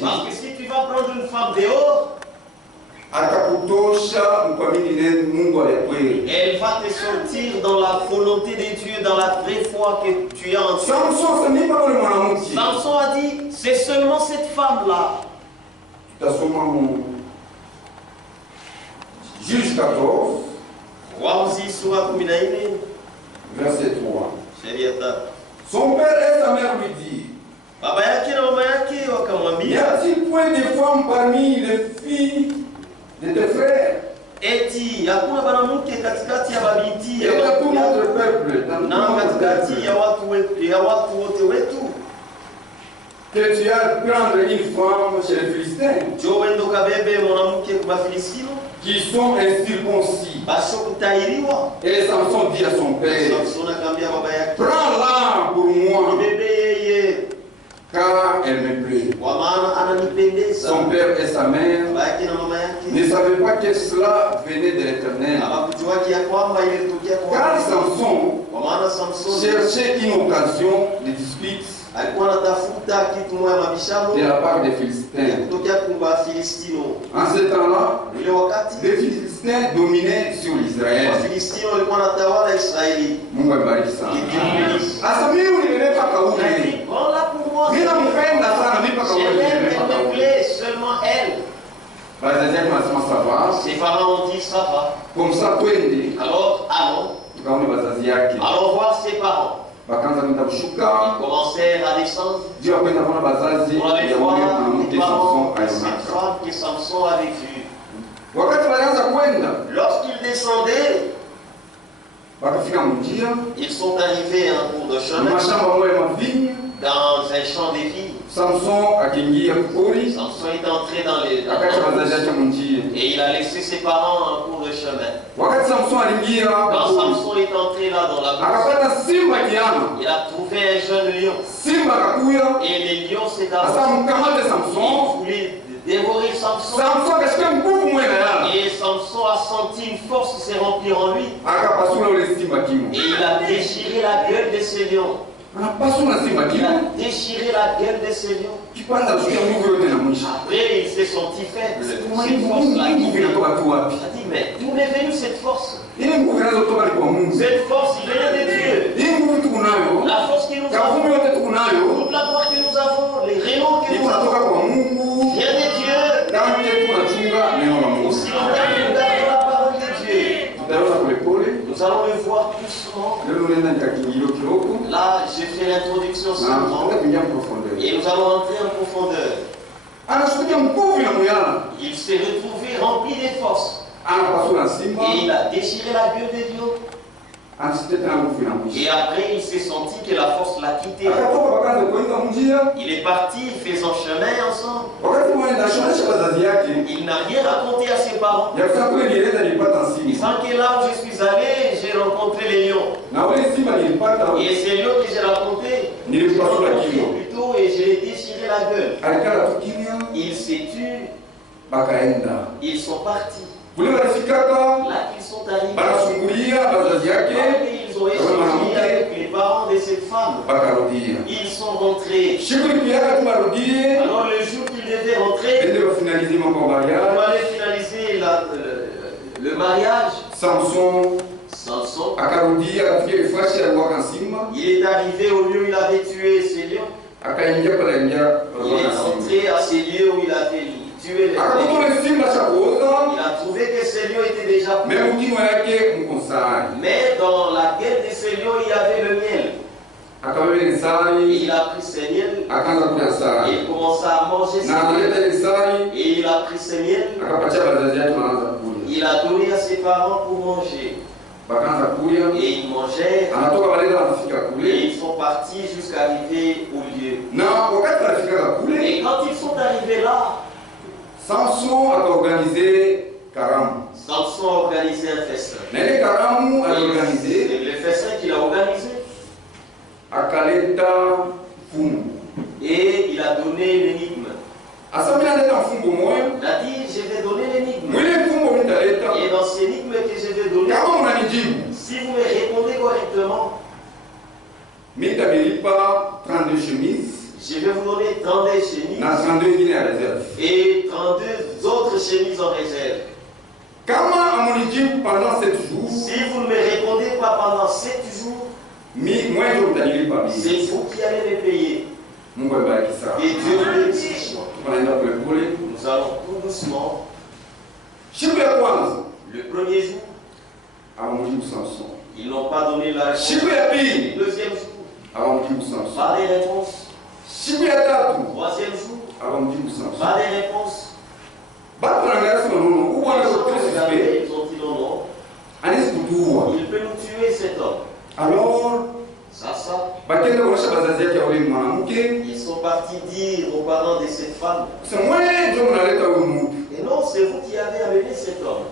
Parce que si tu vas prendre une femme dehors, elle va te sortir dans la volonté de Dieu, dans la vraie foi que tu as en toi. Samson a dit, c'est seulement cette femme-là. Juge 14, verset 3. Son père et sa mère lui disent, y a-t-il point de femmes parmi les filles de tes frères? Et tout notre peuple, que tu as prendre une femme chez les Philistins qui sont incirconcis. Et Samson dit à son père, prends-la pour moi, car elle me plaît. Son père et sa mère ne savaient pas que cela venait de l'Éternel. Car Samson cherchait une occasion de dispute de la part des Philistins. En ce temps-là, les Philistins dominaient sur Israël. Seulement elle. Ses parents ont dit ça va. Comme ça, alors allons. Allons voir ses parents. Ils commencèrent à descendre pour aller voir les parents de cette femme que Samson avait vue. Lorsqu'ils descendaient, ils sont arrivés en cours de chemin dans un champ de vignes. Samson est entré dans les et il a laissé ses parents en cours de chemin. Quand Samson est entré là dans la bouche, il a trouvé un jeune lion. Et les lions s'est avancé. Il voulait dévorer Samson. Et Samson a senti une force se remplir en lui. Et il a déchiré la gueule de ces lions. Il a déchiré la gueule de ces lions. Après, il s'est senti faible. Cette force-là, il a dit, mais d'où m'est venue cette force? Cette force, il vient de Dieu. La force que nous avons, toute la gloire que nous avons, les rayons que nous avons, vient de Dieu. Aussi longtemps que nous gardons la parole de Dieu. Nous allons le voir doucement. Là, j'ai fait l'introduction seulement. Et nous allons entrer en profondeur. Il s'est retrouvé rempli de force. Et il a déchiré la gueule des lions. Et après, il s'est senti que la force l'a quitté. Il est parti, faisant chemin ensemble. Il n'a rien raconté à ses parents. Il sent que là où je suis allé, j'ai rencontré les lions. Et ces lions que j'ai rencontrés, plutôt, et je l'ai déchiré la gueule. Il s'est tué. Ils sont partis. Là, ils sont arrivés. Ils ont échangé avec les parents de cette femme. Ils sont rentrés. Alors, le jour qu'ils devaient rentrer, on allait finaliser le mariage. Samson. Il est arrivé au lieu où il avait tué ces lions. Il est entré à ces lieux où il avait tué les lions. Il a trouvé que ces lions étaient déjà pris. Mais dans la gueule de ces lions, il y avait le miel. Il a pris ce miel. Il commença à manger ce miel. Et il a pris ce miel. Il a donné à ses parents pour manger. Et ils mangeaient. Et ils sont partis jusqu'à arriver au lieu. Et quand ils sont arrivés là, Samson a organisé un festin. Et le festin qu'il a organisé. Et il a donné l'énigme. Il a dit, je vais donner l'énigme. Et dans cette énigme que je vais donner, si vous me répondez correctement, je vais vous donner 32 chemises et 32 autres chemises en réserve. Si vous ne me répondez pas pendant 7 jours, c'est vous qui allez me payer. Et Dieu nous bénisse. Nous allons tout doucement. Le premier jour, ils n'ont pas donné la réponse. Le deuxième jour, pas de réponse. Troisième jour, pas de réponse. Ils ont dit non, non. Il peut nous tuer cet homme. Alors, ils sont partis dire aux parents de cette femme. Et non, c'est vous qui avez amené cet homme.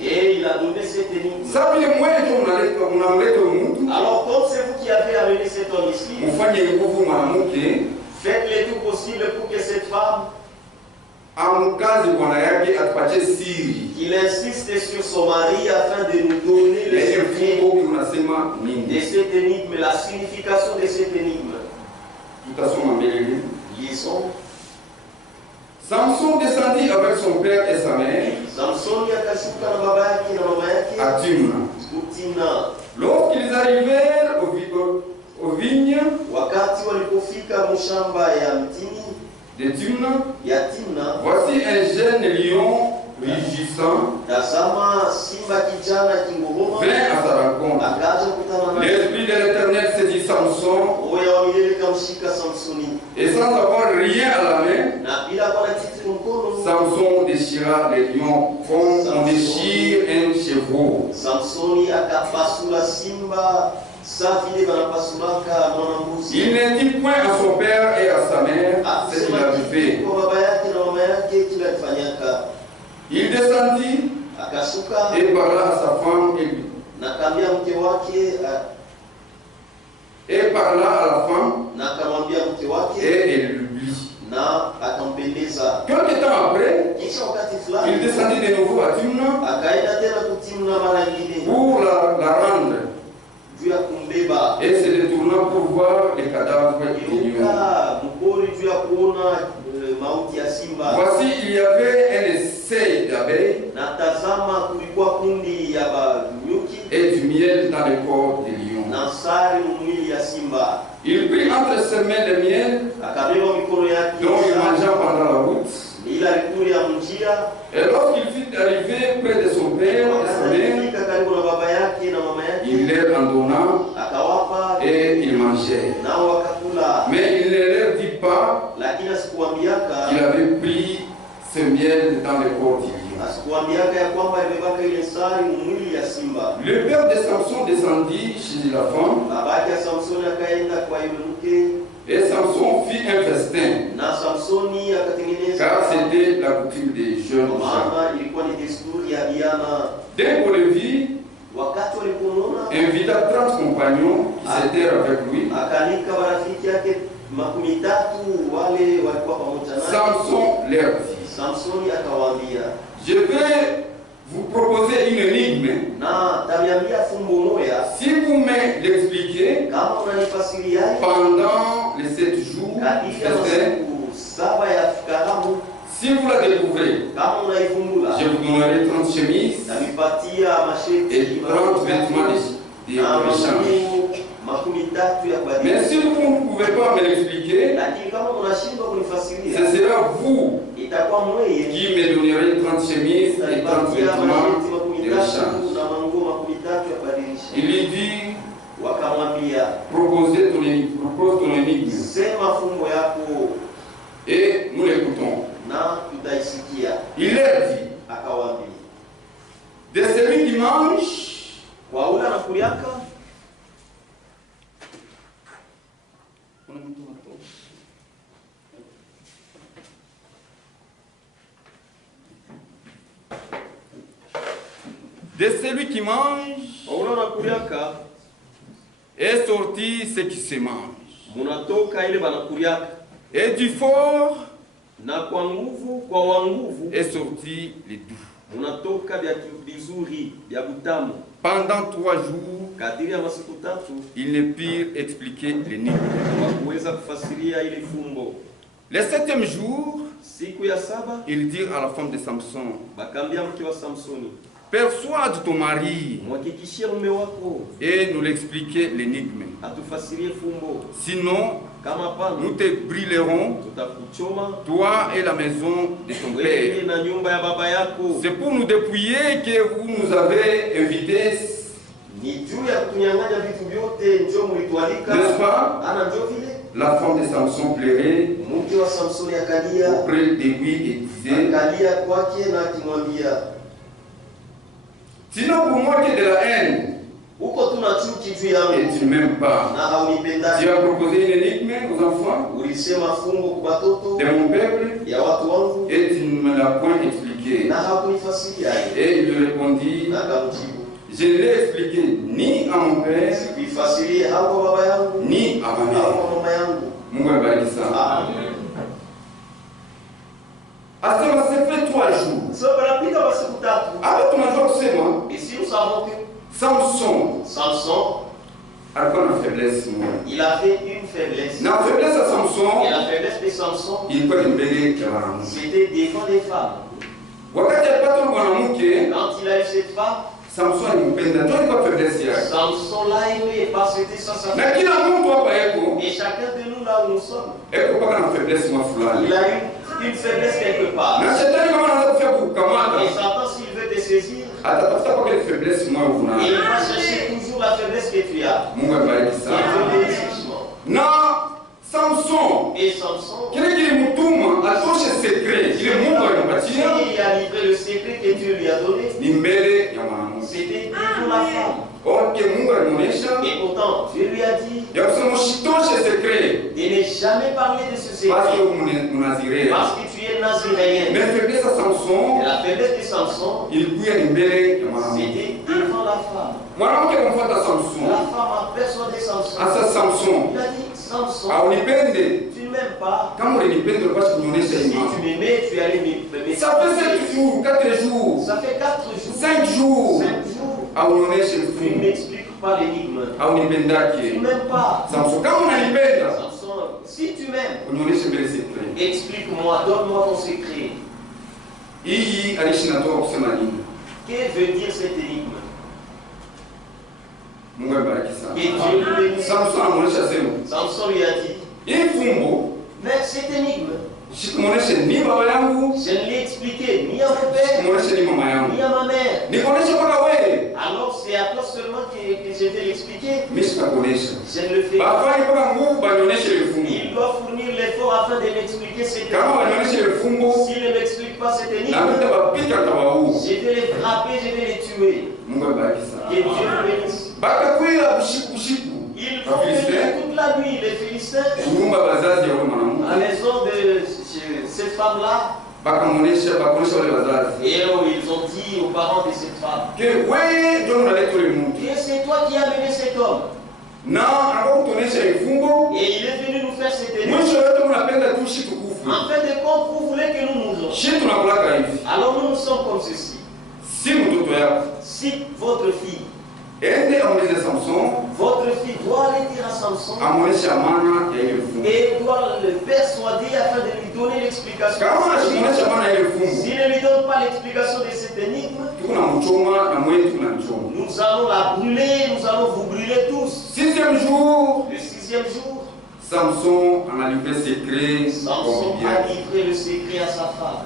Et il a donné cette énigme. Alors, comme c'est vous qui avez amené cet homme ici, faites le tout possible pour que cette femme qu'il insiste sur son mari afin de nous donner le secret de cette énigme, la signification de cette énigme. Lisons. Samson descendit avec son père et sa mère à Timna. Lorsqu'ils arrivèrent aux vignes de Timna, voici un jeune lion rugissant vint à sa rencontre. L'Esprit de l'Éternel saisit Samson et sans avoir rien à la main, Samson déchira les lions comme on déchire un chevreau. Il ne dit point à son père et à sa mère ce qu'il avait fait. Il descendit et parla à sa femme et parla à la femme et elle l'oublie. Quelque temps après, il descendit de nouveau à Timna pour la rendre. Et se détournant pour voir les cadavres des lions. Voici, il y avait un essai d'abeilles et du miel dans le corps des lions. Il prit entre ses mains le miel dont il mangea pendant la route. Et lorsqu'il fut arrivé près de son père et sa mère, il leur en donna et ils mangeaient. Mais il ne leur dit pas qu'il avait pris ce miel dans le corps du lion. Le père de Samson descendit chez la femme. Et Samson fit un festin. Car c'était la coutume des jeunes gens. Dès qu'on le vit, invita 30 compagnons qui s'étaient avec lui. Samson leur dit: je vais vous proposer une énigme. Si vous me l'expliquez pendant les 7 jours, si vous la découvrez, je vous donnerai 30 chemises et 30 vêtements d'échange. Mais si vous ne pouvez pas me l'expliquer, ce sera vous qui me donnerez 30 chemises et 30 vêtements d'échange. Il lui dit: propose ton énigme. Et nous l'écoutons. Il leur dit: de celui qui mange, est sorti ce qui se mange. Et du fort est sorti les doux. Pendant 3 jours, ils ne purent expliquer l'énigme. Le 7e jour, ils dirent à la femme de Samson: persuade ton mari et nous l'expliquer l'énigme. Sinon, nous te brûlerons, toi et la maison de ton père. C'est pour nous dépouiller que vous nous avez invités. N'est-ce pas? La femme de Samson pleurait auprès de lui et disait: sinon pour moi qui est de la haine, et tu ne m'aimes pas. Tu as proposé une énigme aux enfants de mon peuple et tu ne me l'as point expliqué. Et il lui répondit: je ne l'ai expliqué ni à mon père, ni à ma mère. Ça s'est fait 3 jours. Alors tu m'as dit c'est moi. Ici nous savons que Samson il a fait une faiblesse. La faiblesse à Samson, et la faiblesse de Samson, c'était défendre des femmes. Quand il a eu cette femme, Samson l'a aimé parce que c'était sa faiblesse. Et chacun de nous là où nous sommes, il a eu une faiblesse quelque part. Et Satan, s'il veut te saisir, il va chercher toujours la faiblesse que tu as. Il veut bénéficiement. Samson, et Samson, il a livré le secret que Dieu lui a donné. C'était pour la femme. Et pourtant, Dieu lui a dit de ne jamais parler de ce secret. Parce que tu es naziréen. Mais la faiblesse à Samson, et la faiblesse de Samson, c'était devant la femme. La femme a persuadé Samson. Il a dit: Samson, tu ne m'aimes pas. Si tu m'aimais, tu allais m'aimer. Ça fait 7 jours, 4 jours. Ça fait 4 jours. 5 jours. 5 jours. Tu ne m'expliques pas l'énigme. Tu ne m'aimes pas. Samson, si tu m'aimes, explique-moi, donne-moi ton secret. Que veut dire cette énigme? Et Dieu lui bénisse. Samson lui a dit: mais cette énigme, Je ne l'ai expliqué ni à mon père, ni à ma mère. Alors c'est à toi seulement que je vais l'expliquer. Je ne le fais pas. Il doit fournir l'effort afin de m'expliquer cette énigme. S'il ne m'explique pas cette énigme, je vais les frapper, je vais les tuer. Que Dieu le bénisse. Ils vont venir toute la nuit, les Philistins, à la maison de cette femme-là. Et ils ont dit aux parents de cette femme que c'est toi qui as mené cet homme. Et il est venu nous faire cette énigme. En fait de compte, vous voulez que nous mourions. Alors nous sommes comme ceci. Si votre fille, votre fille doit aller dire à Samson et doit le persuader afin de lui donner l'explication. S'il ne lui donne pas l'explication de cette énigme, nous allons la brûler, nous allons vous brûler tous. Le 6e jour, Samson a livré le secret à sa femme.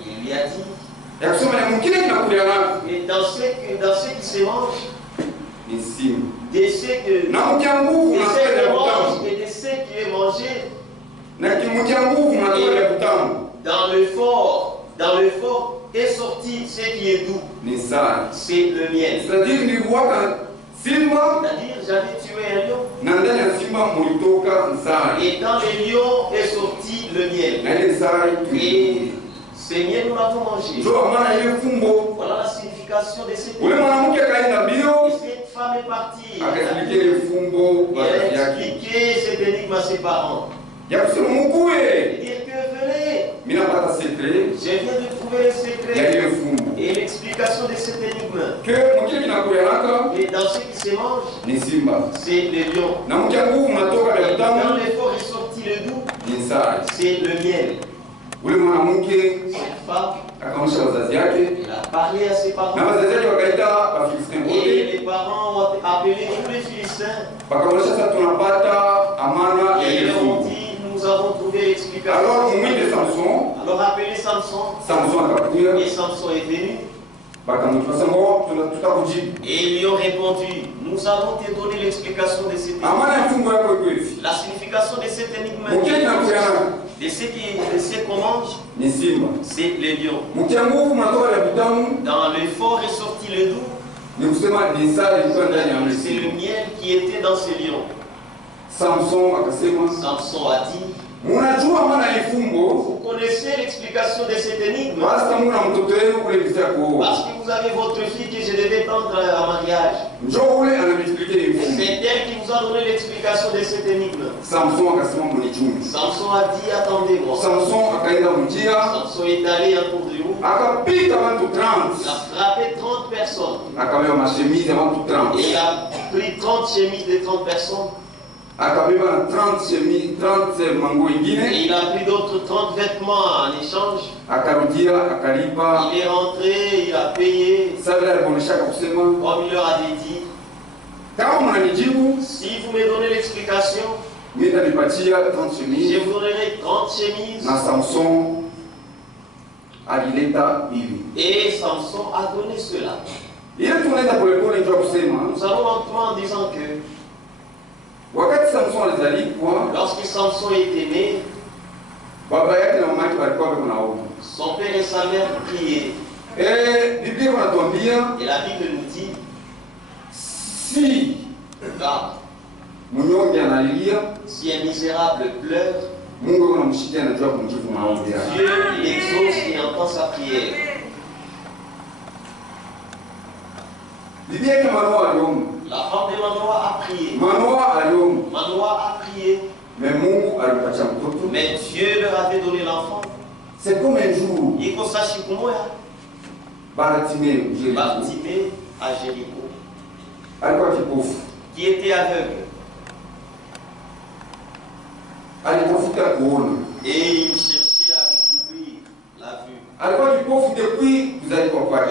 Il lui a dit, et dans ce qui se mange, de ce que mange et de ce qui est mangé, dans le fort est sorti ce qui est doux. C'est le miel. C'est-à-dire, j'avais tué un lion. Et dans le lion est sorti le miel. Et ce miel, nous l'avons mangé. Voilà la signification de cette énigme. Et cette femme est partie. Elle a expliqué cette énigme à ses parents. Et dire que venez, je viens de trouver le secret et l'explication de cette énigme. Et dans ce qui se mange, c'est le lion. Et dans l'effort est sorti le doux, c'est le miel. Cette femme, elle a parlé à ses parents. Et les parents ont appelé tous les Philistins. Et ils leur ont dit, nous avons trouvé l'explication. Alors appelez Samson. Et Samson est venu. Et ils lui ont répondu, nous allons te donner l'explication de cette énigme. La signification de cette énigme, de ce qu'on mange, c'est les lions. Dans le fort est sorti le doux. C'est le miel qui était dans ces lions. Samson a dit, vous connaissez l'explication de cette énigme parce que vous avez votre fille que je devais prendre en mariage. C'est elle qui vous a donné l'explication de cette énigme. Samson a dit, attendez-moi. Samson est allé en cours de route. Il a frappé 30 personnes. Et il a pris 30 chemises de 30 personnes. Et il a pris d'autres 30 vêtements en échange. Il est rentré, il a payé. Comme il leur avait dit, si vous me donnez l'explication, je vous donnerai 30 chemises. Et Samson a donné cela. Nous allons entrer en disant que lorsque Samson était né, son père et sa mère priaient. Et la Bible nous dit, si un misérable pleure, Dieu l'exauce et entend sa prière. La femme de Manoah a prié. Manoah a prié. Mais Dieu leur avait donné l'enfant. C'est comme un jour. Bartimée à Jéricho. Qui était aveugle. Et il cherchait à recouvrir la vue.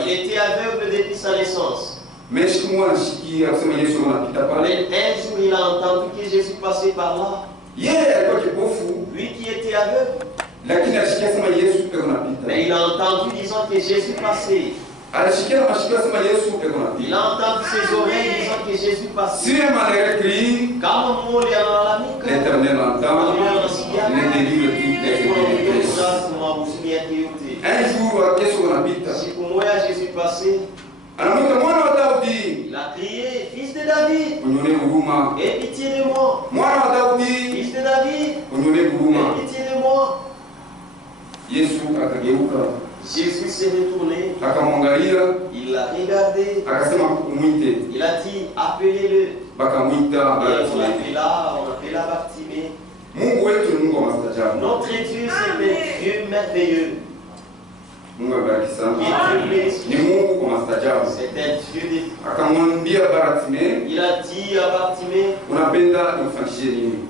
Il était aveugle depuis sa naissance. Mais un jour il a entendu que Jésus passait par là. Lui qui était aveugle. Mais il a entendu disant que Jésus passait. Il a entendu ses oreilles disant que Jésus passait. Quand on est dans la l'Éternel entend, il délivre toutes les un jour, qu'est-ce qu'on habite? Jésus passé. Il a crié, fils de David, aie pitié de moi. Fils de David, aie pitié de moi. Jésus s'est retourné. Il l'a regardé. Il a dit, appelez-le. Et on l'appela Bartimée. Notre Dieu, c'est un Dieu merveilleux. C'est un Dieu de... Il a dit à Bartimée,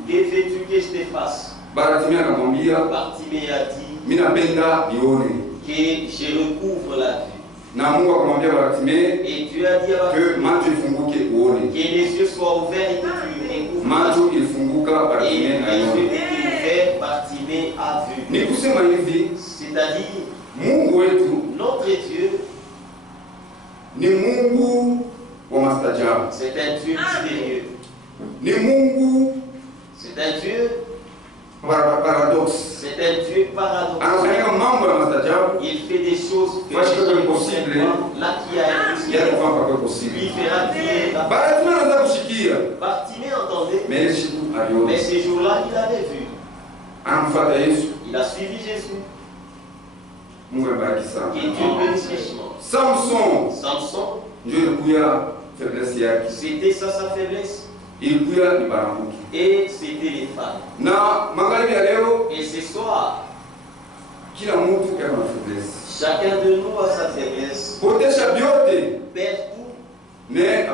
que veux-tu que je te fasse? Bartimée a dit, que je recouvre la vue. Et Dieu a dit à Bartimée que les yeux soient ouverts et que tu recouvres. Et les yeux étaient ouverts, Bartimée a vu. C'est-à-dire, notre Dieu, c'est un Dieu mystérieux. C'est un Dieu paradoxe. C'est un Dieu paradoxal. Il fait des choses que là qui a impossible. Lui fera crier. Bartimée entendait. Mais ces jours-là, il avait vu. Il a suivi Jésus. Que Dieu bénisse richement. Samson, c'était ça sa faiblesse. Et c'était les femmes. Et ce soir, chacun de nous a sa faiblesse. Père tout. Mais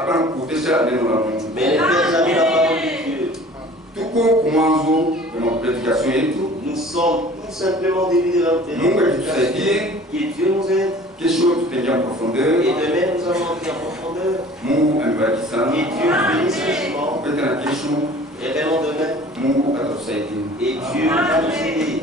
ne perd jamais la parole de Dieu. Nous sommes tout simplement des leaders de l'intérieur. Que Dieu nous aide. Et de même nous allons entrer en profondeur. Que Dieu nous bénisse richement. Révélons demain. Et Dieu va nous aider.